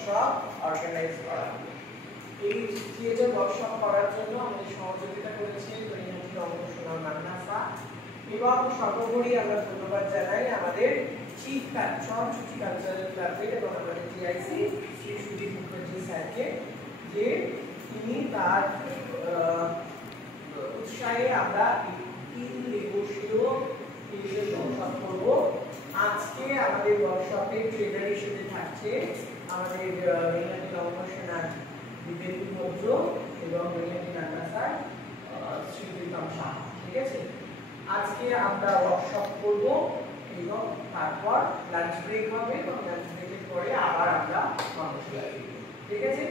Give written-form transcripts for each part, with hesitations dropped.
Workshop organise করা। এই theatre workshop করার জন্য আমাদের সহযোগিতা করেছে দৈনিক অঙ্গসোনা মাদ্রাসা এবং সর্বোপরি আমরা ধন্যবাদ জানাই আমাদের চিফ কালচারাল ক্লাবের এবং আমাদের টিআইসি শ্রী সুদীপ মুখার্জি স্যারকে, যে তিনি তার উৎসাহে আমরা 3 দিবসীয় ওয়ার্কশপ করব। আজকে আমাদের ওয়ার্কশপে ট্রেনার হিসেবে থাকছে আমাদের মেহেদি অঙ্গসোনার বিবেক ভদ্র এবং মেহেদি মাদ্রাসার শ্রীতম শাহ। ঠিক আছে, আজকে আমরা ওয়ার্কশপ করব এবং তারপর লাঞ্চ ব্রেক হবে এবং লাঞ্চ ব্রেকের পরে আবার আমরা কর্মশালা করব। ঠিক আছে,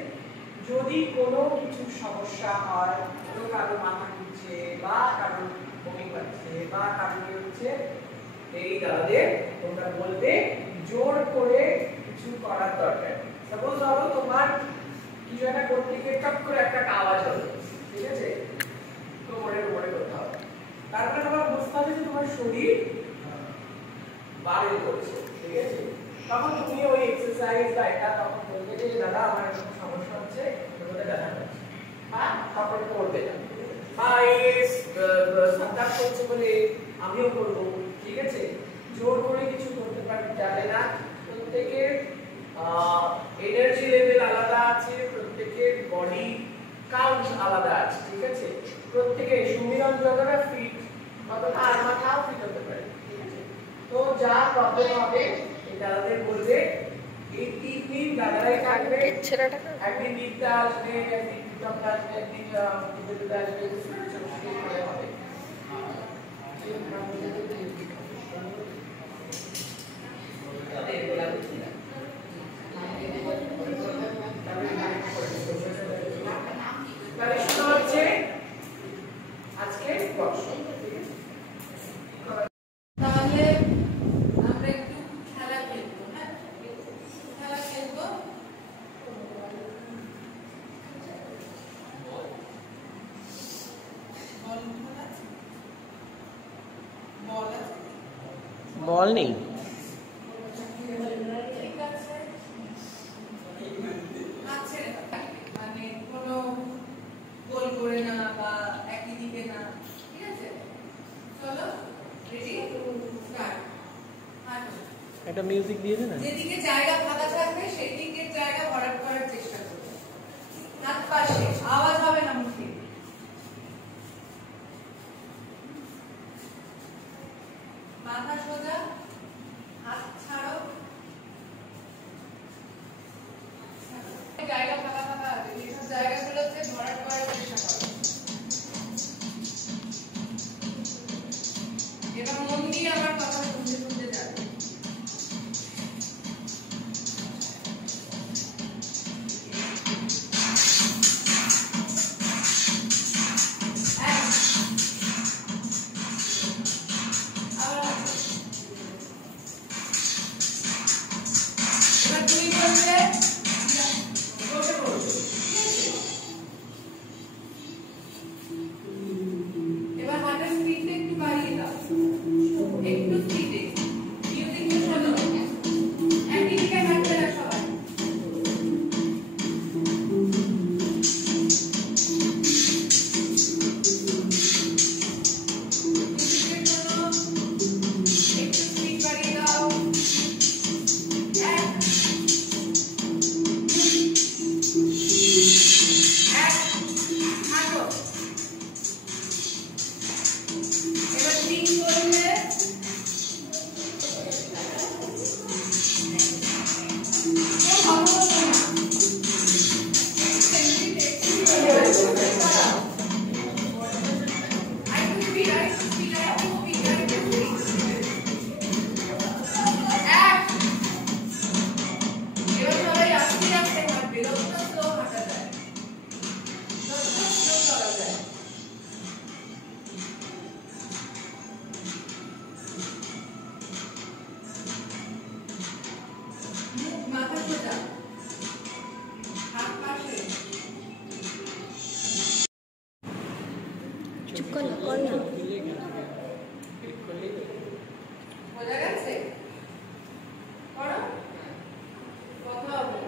যদি কোনো কিছু সমস্যা হয়, কোনো কারো মাথা ঘুরছে বা কারো বমি পাচ্ছে বা কারো কি হচ্ছে, এই দাদাদের তোমরা বলবে, জোর করে কিছু করার দরকার। সাপোজ ধরো তোমার কিছু একটা করতে গিয়ে টপ করে একটা আওয়াজ হলো, ঠিক আছে, তো মনে করতে হবে, তারপরে তোমার বুঝতে হবে যে তোমার শরীর বাড়ে করছে। ঠিক আছে, তখন তুমি ওই এক্সারসাইজ বা এটা তখন বলবে যে দাদা আমার এরকম সমস্যা হচ্ছে, এগুলো দেখা যাচ্ছে, হ্যাঁ, তখন করবে না, বা এই সান্তাপ করছে বলে আমিও করবো। ঠিক আছে, জোর করে কিছু করতে যাবে না। প্রত্যেকের এনার্জি লেভেল আলাদা আছে, প্রত্যেকের বডি কাউন্ট আলাদা আছে। ঠিক আছে, প্রত্যেকের সুমিরন যতটা ফিট ততটা আর মাথাও ফিট হতে পারে। ঠিক আছে, তো যা প্রবলেম হবে দাদাদের বলবে, এই 3 দিন দাদারাই থাকবে, একদিন বিদ্যা আসবে, একদিন বিদ্যা আসবে, একদিন বিদ্যা আসবে, করে হবে। আজকে তাহলে আমরা একটু খেলা খেলবো। হ্যাঁ, খেলা খেলবো। বল নেই, মানে কোনো গোল করে না বা একই দিকে না। ঠিক আছে, চলো রেডি, স্টার্ট। একটা মিউজিক দিয়ে দে না। যেদিকে জায়গা ফাঁকা থাকবে সেই দিকের জায়গা ভরাট করার চেষ্টা করবে। হাত পাশে, আওয়াজ হবে না মুখে। মাথা সোজা, হাত ছাড়ো। জায়গা ফাঁকা আছে, এইসব জায়গাগুলোতে ভরাট করার চেষ্টা করো। এবার মন দিয়ে আমার কথা শুনতে যাবে। বোঝা গেছে? করো, কথা হবে।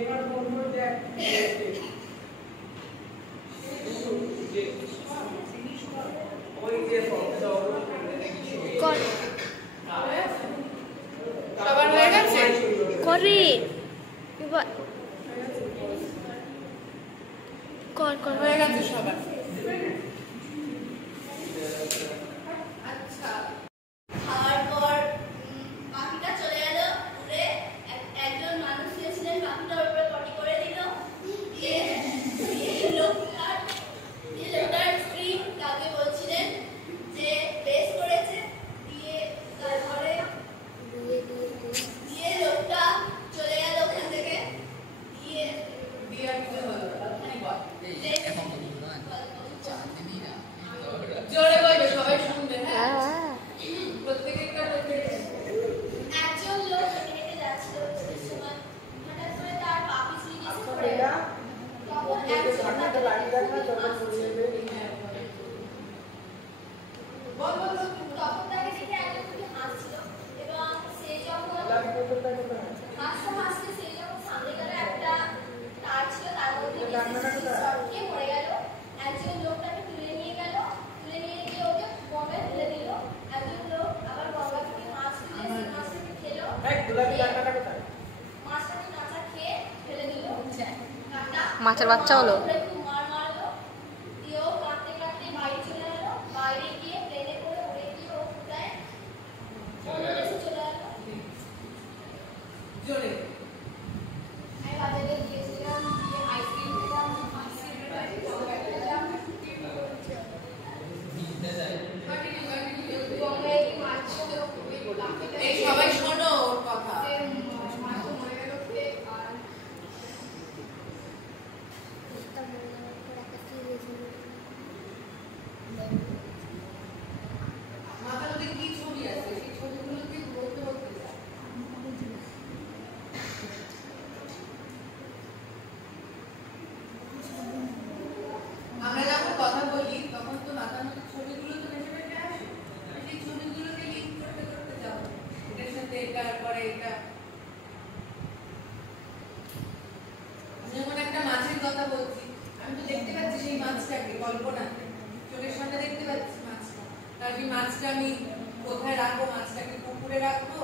এবার বলবো যে ওই যে সবার হয়ে গেছে করে কর কর হয়ে গেছে সবার। আচ্ছা খাওয়ার পর পাখিটা চলে গেল উড়ে। একজন মানুষ ছিলেন, পাখিটার উপরে পটি করে দিল। দিয়ে লোকটার স্ত্রী তাকে বলছিলেন যে বেশ করেছে। দিয়ে তারপরে দিয়ে লোকটা চলে গেল ওখান থেকে। দিয়ে দিয়ে আর কিছু হলো না। বল। জোরে বলবে, সবাই শুনবে। হ্যাঁ প্রত্যেকটা একজন লোক হেঁটে হেঁটে যাচ্ছিল সেই সময় হঠাৎ করে তার পা পিছলে গিয়ে পড়ে গেল। তখন একজন তাকে বল বল তখন তাকে দেখে একজন খুবই হাসছিল এবং সে যখন হাসতে হাসতে সে যখন সামনে গেল একটা তার ছিল, তার মধ্যে চটকে পড়ে গেল। একজন লোকটাকে তুলে নিয়ে গেল, তুলে নিয়ে গিয়ে ওকে গঙ্গায় ফেলে দিল। একজন লোক আবার গঙ্গা থেকে মাছ তুলে সেই মাছটাকে খেলো, মাছটাকে কাঁচা খেয়ে ফেলে দিল। মাছের বাচ্চা হলো। একটু মার মারলো, দিয়ে ও কাঁদতে কাঁদতে বাড়ি চলে গেল। বাইরে গিয়ে প্লেনে করে উড়ে গিয়ে ও কোথায় অন্য দেশে চলে গেল। জোরে আমি বাজারে গিয়েছিলাম, গিয়ে আইসক্রিম খেলাম, গঙ্গায় মাছ ছিল, এই সবাই শোনো ওর কথা। মাছ মরে গেল খেয়ে। আর মাথার মধ্যে কি ছবি আছে সেই ছবিগুলোকে বলতে বলতে যা। আমরা যখন কথা বলি তখন তো মাথার মধ্যে ছবিগুলো তো ভেসে ভেসে আসে। সেই ছবিগুলোকে লিঙ্ক করতে করতে যাও, এটার সাথে এটার পরে এটা। যেমন একটা মাছের কথা বলছি, আমি তো দেখতে পাচ্ছি সেই মাছটাকে কল্পনাতে, চোখের সামনে দেখতে পাচ্ছি মাছটা। তার সেই মাছটা আমি কোথায় রাখবো? মাছটাকে পুকুরে রাখবো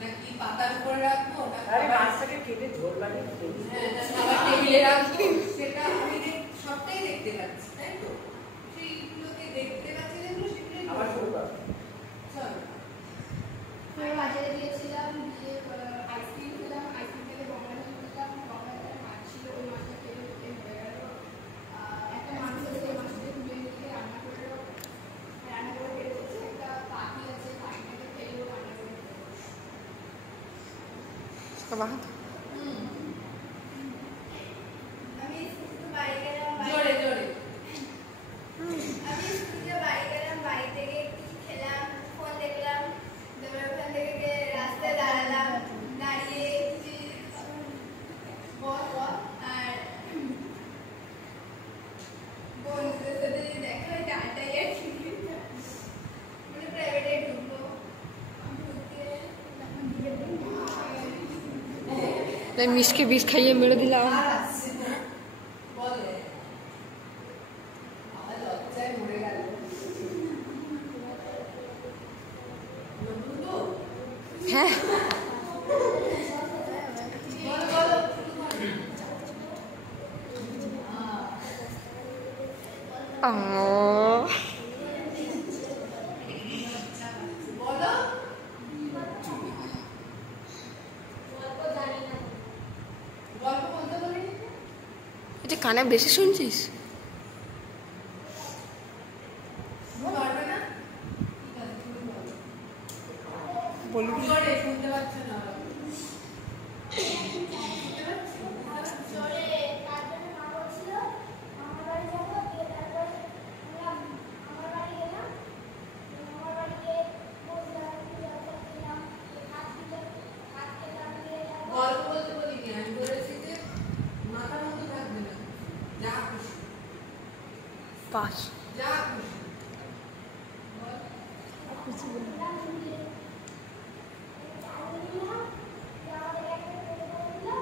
নাকি পাতার উপরে রাখবো না মাছটাকে কেটে ঝোল বানিয়ে হ্যাঁ না খাবার টেবিলে রাখবো, সেটা আমি সবটাই দেখতে পাচ্ছি, তাই তো? সেইগুলোকে দেখতে পাচ্ছি যেগুলো সেগুলোই আবার চলো। আমি বাজারে গিয়েছিলাম, গিয়ে আইসক্রিম খেলাম, আইসক্রিম খেলে গঙ্গা নদী খেলাম। গঙ্গায় একটা মাছ ছিল, ওই মাছটা খেলে উঠে মরে গেল। একটা মানুষ আছে, ওই মাছটাকে তুলে নিয়ে রান্না করে খেয়েছে। একটা পাখি আছে, পাখিটাকে ফেলেও রান্না করে আমি স্কুল বাড়ি গেলাম, জোরে জোরে আমি স্কুল থেকে বাড়ি গেলাম, বাড়ি থেকে কিছু খেলাম, ফোন দেখলাম। তারপরে ওখান থেকে গিয়ে রাস্তায় দাঁড়ালাম, দাঁড়িয়ে আর বন্ধুদের সাথে দেখা হয়, টাটাই আর কি মানে প্রাইভেটে ঢুকবো, তাই মিসকে বিষ খাইয়ে মেরে দিলাম। আর আসছে না বলে আমার লজ্জায় মরে গেল। হ্যাঁ বলো বলো বলো গল্প জানি না। গল্প বলতে বলি এটা কানে বেশি শুনছিস? পারবে না বলবি জোরে শুনতে পাচ্ছে না জোরে তারপরে মা বলছিল আমার বাড়ি যাবো, দিয়ে তারপর আমরা আমার বাড়ি গেলাম। আমার বাড়ি গিয়ে বসলাম, খেলাম, হাত খেলাম, দিয়ে গল্প বলতে বলিনি, আমি বলেছি যে মাথার মতো থাকবে না, যা খুশি পাস যা খুশি আমাদের একটা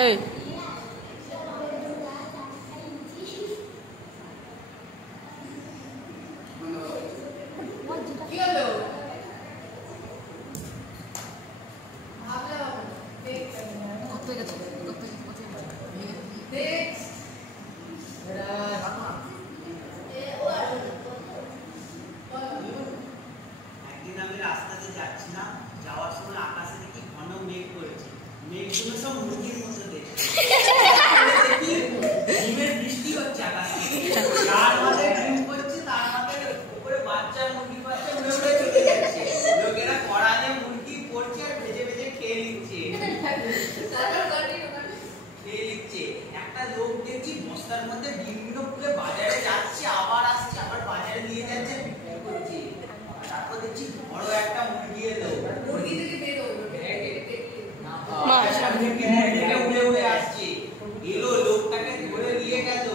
এই কি হলো? ভাবলাম Next. একদিন আমি রাস্তাতে যাচ্ছিলাম, যাওয়ার সময় আকাশে দেখি ঘন মেঘ করেছে। মেঘগুলো সব মুরগির মতো দেখতে। ডিমের বৃষ্টি হচ্ছে আকাশে। তার মাঝে ডিম করছে, তার মাঝে উপরে বাচ্চা মুরগি বাচ্চা উড়ে উড়ে চলে যাচ্ছে। লোকেরা কড়াইয়ে মুরগি করছে আর ভেজে ভেজে খেয়ে নিচ্ছে। একটা লোক দেখছি বস্তার মধ্যে ডিমগুলো খুলে বাজারে যাচ্ছে, আবার আসছে, আবার বাজারে নিয়ে যাচ্ছে, বিক্রি করছে। তারপর দেখছি বড় একটা মুরগি এলো, মুরগি থেকে বের হলো উড়ে উড়ে আসছে। এলো লোকটাকে ধরে নিয়ে গেল,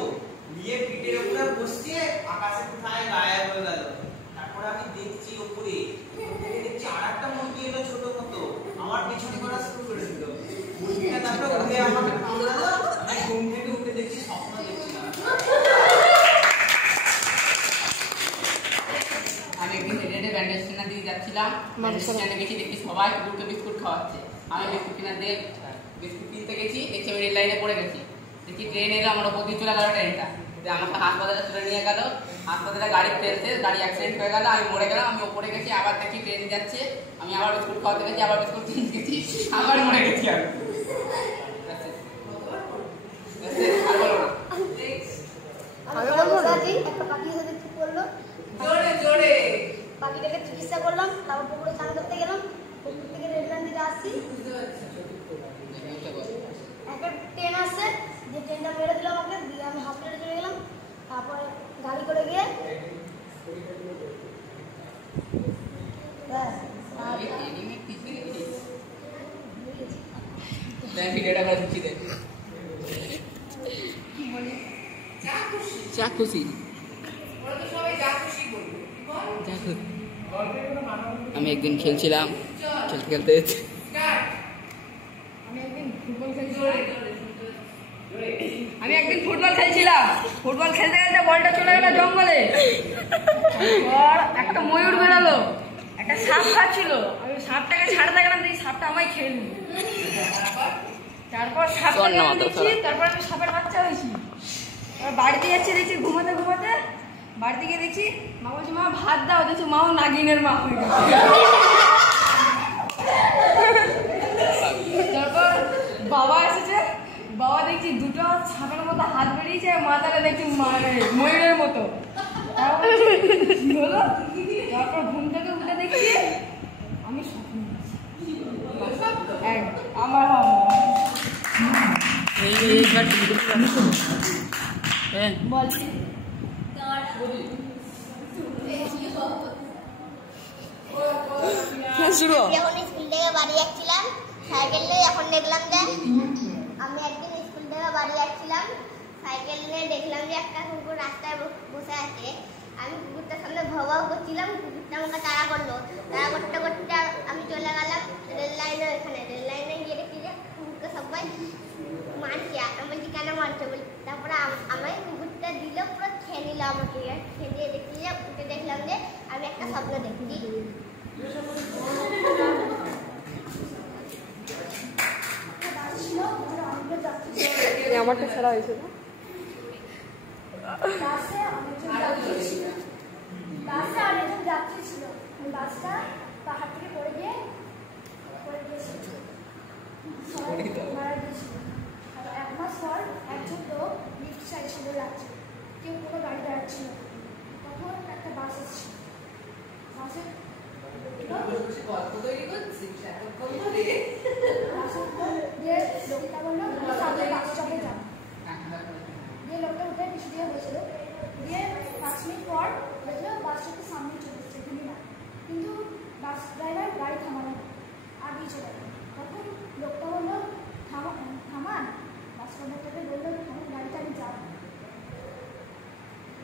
নিয়ে পিঠের উপরে বসিয়ে আকাশে কোথায় গায়েব হয়ে গেল। তারপর আমি দেখছি উপরে দেখছি আর একটা মুরগি এলো ছোট মতো, আমার পিছনে করা শুরু করে দিল। মুরগিটা তারপর উড়ে আমাকে কামড়ালো। আমি ঘুম থেকে উঠে দেখছি স্বপ্ন দেখছিলাম। আমি একদিন হেঁটে ব্যান্ডেজ কিনা দিয়ে যাচ্ছিলাম, স্ট্যান্ডে গেছি, দেখি সবাই দুটো বিস্কুট খাওয়াচ্ছে। আমি বিস্কুট কিনা দিয়ে বিস্কুট কিনতে গেছি, দেখছি আমি রেল লাইনে পড়ে গেছি। দেখি ট্রেন এলো, আমার ওপর দিয়ে চলে গেল ট্রেনটা, আমাকে হাসপাতালে তুলে নিয়ে গেল। হাসপাতালে গাড়ি ফেলছে, গাড়ি অ্যাক্সিডেন্ট হয়ে গেল, আমি মরে গেলাম। আমি ওপরে গেছি, আবার দেখি ট্রেন যাচ্ছে, আমি আবার বিস্কুট খাওয়াতে গেছি, আবার বিস্কুট কিনতে গেছি, আবার মরে গেছি। পাখিটাকে চিকিৎসা করলাম, তারপর পুকুরে স্নান করতে গেলাম, পুকুর থেকে রেললাইন দিতে আসছি, একটা ট্রেন আসছে, যে ট্রেনটা মেরে দিল আমাকে, দিয়ে আমি হসপিটালে চলে গেলাম। তারপরে গাড়ি করে গিয়ে যা খুশি আমি একদিন খেলছিলাম, খেলতে খেলতে ফুটবল খেলতে খেলতে বলটা চলে গেল জঙ্গলে। আর একটা ময়ূর বেরোলো, একটা সাপ খাচ্ছিল, আমি সাপটাকে ছাড়তে গেলাম, দেখি সাপটা আমায় খেয়ে নিল। তারপর তারপর আমি সাপের বাচ্চা হয়েছি। বাড়িতে যাচ্ছি, দেখছি ঘুমাতে ঘুমাতে, বাড়িতে গিয়ে দেখছি মা বলছি মা ভাত দাও, দেখছি মাও নাগিনের মা হয়ে গেছে। তারপর বাবা এসেছে, বাবা দেখছি দুটো সাপের মতো হাত বেরিয়েছে, মাথাটা দেখছি ময়ূরের মতো। তারপর কি হলো, তারপর ঘুম থেকে উঠে দেখছি আমি স্বপ্ন আমার বলছি যখন স্কুল থেকে বাড়ি যাচ্ছিলাম সাইকেল নিয়ে, এখন দেখলাম যে আমি একদিন স্কুল থেকে বাড়ি যাচ্ছিলাম সাইকেল নিয়ে, দেখলাম যে একটা কুকুর রাস্তায় বসে আছে। আমি কুকুরটার সামনে ভাও করছিলাম, কুকুরটা আমাকে তাড়া করলো। তাড়া করতে করতে আমি চলে গেলাম রেল লাইনের এখানে। রেল লাইনে গিয়ে দেখছি যে কুকুরকে সবাই মারছে। আমি বলছি কেন মারছে বলি, তারপরে আমায় কুকুরটা দিল, পুরো খেয়ে নিল আমাকে। খেয়ে দিয়ে দেখছি যে উঠে দেখলাম যে আমি একটা স্বপ্ন দেখছি। আমারটা ছাড়া হয়েছে না, বাসে অনেকজন যাত্রী ছিল। বাসটা পাহাড় থেকে পড়ে গিয়েছিল, মারা গিয়েছিল। আর 1 মাস পর একজন লোক লিফট চাইছিল যাচ্ছে, কেউ কোনো গাড়ি দাঁড়াচ্ছিল। তখন একটা বাস এসেছিল, বাসে লোকটা বললো বাস স্টপে যান। দিয়ে লোকটা উঠে পিছু দিয়ে বসেছিল, দিয়ে 5 মিনিট পর দেখলো বাস স্টপের সামনে চলে এসেছে, না কিন্তু বাস ড্রাইভার গাড়ি থামানো আগেই চলে গেল। তখন লোকটা বললো থামান, বাস কন্ডাক্টরকে বললো থামান, গাড়িটা আমি যাব,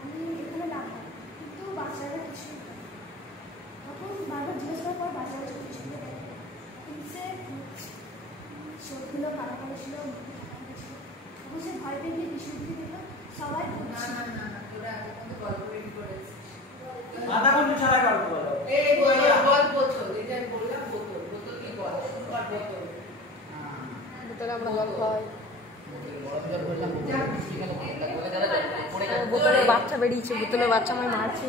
আমি এখানে নামলাম, কিন্তু বাস ড্রাইভার কিছু। তখন বারবার জিজ্ঞেস করার পর বাস ড্রাইভার কিছু সে চোখগুলো কালো কালো ছিল, 5 এর বিশুদ্ধি দিল সবাই না না না না তোরা এখন তো গল্প রেডি করেছিস আধা ঘন্টা ছাড়া গল্প বলো। এই গল্প চল যেটা আমি বললাম বোতল বোতল কি বল আর বোতল ভিতরে আমরা গল্প হয় যা বোতলে বাচ্চা বেরিয়েছে, বোতলে বাচ্চা আমায় মারছে।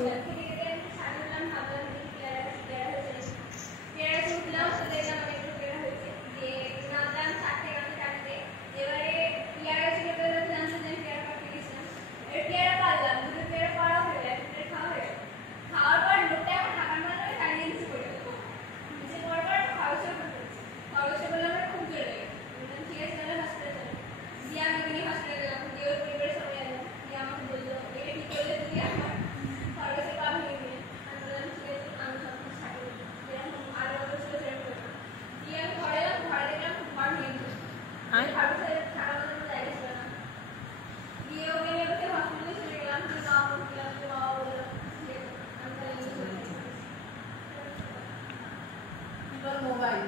মোবাইল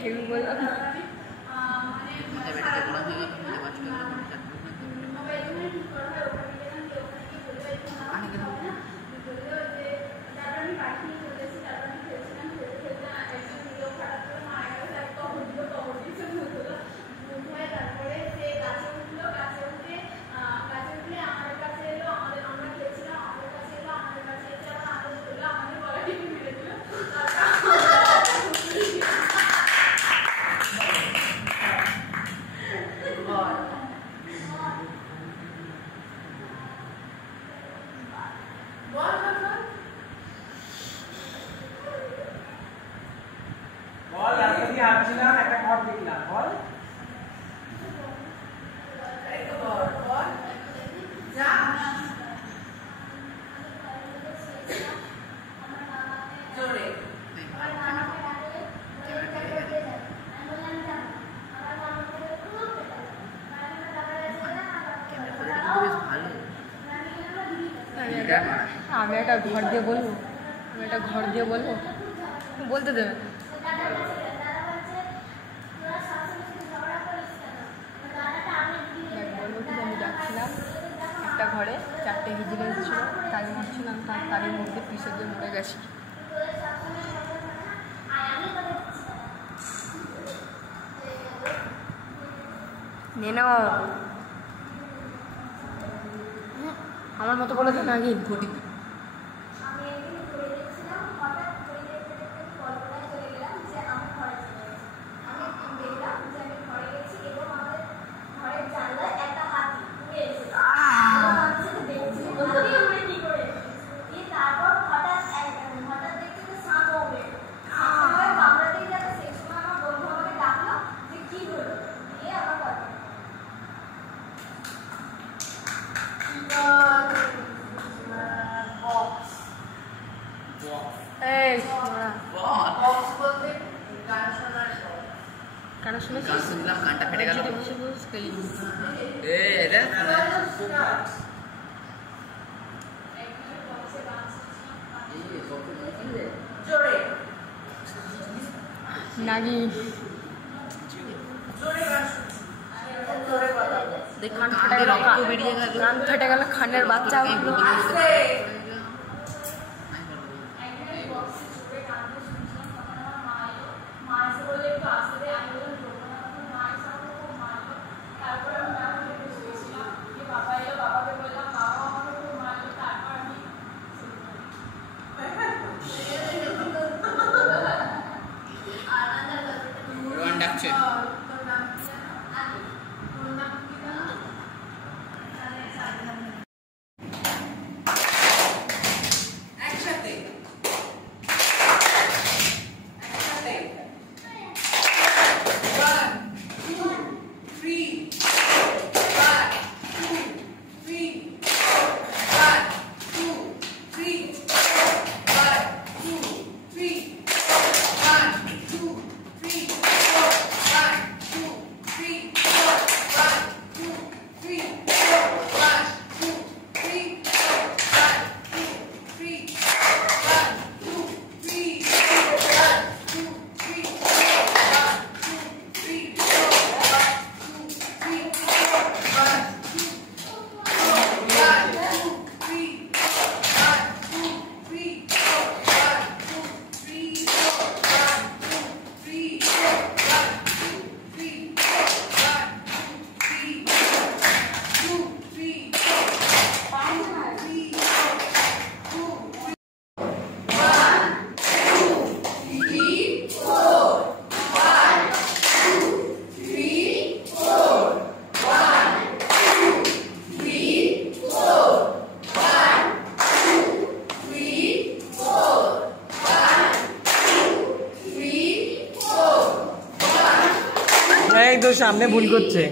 হেভি বললো না। বল রাস্তা দিয়ে হাঁটছিলাম, একটা ঘর দেখলাম। বল যা জোরে আমি একটা ঘর দিয়ে বলবো, বলতে দেবে না। বলবো কি আমি যাচ্ছিলাম একটা ঘরে, 4টে ভিজিলেন্স ছিল, তাকে মারছিলাম, তাদের মধ্যে পিছিয়ে দিয়ে মরে গেছি। আমার মতো বলে দেন আগে ঘটি। আমি একদিন ঘুরে দেখছিলাম, হঠাৎ ঘুরে দেখতে দেখতে কল্পনায় চলে গেলাম যে আমি ঘরে চলে গেছি। আমি দেখলাম যে আমি ঘরে গেছি এবং আমাদের ঘরের জানলায় একটা হাতি উড়ে এসেছে। দেখছি হাতি উড়ে কি করে দিয়ে তারপর হঠাৎ দেখছি যে সাপও উড়ে এলো। সাপের কামড়াতেই যাবে, সেই সময় আমার বন্ধু আমাকে ডাকলো যে কি হলো, দিয়ে আমার কথা এই বক্স বলতে গান শোনার শখ। কেন শুনেছিস? গান শুনলাম, কানটা ফেটে গেল। জোরে নাগি জোরে গান শুনছি জোরে কথা বল। কান ফেটে গেল, কান ফেটে গেল, খানের বাচ্চা উঠলো। আস্তে রোহান ডাকছে। তোর সামনে ভুল করছে।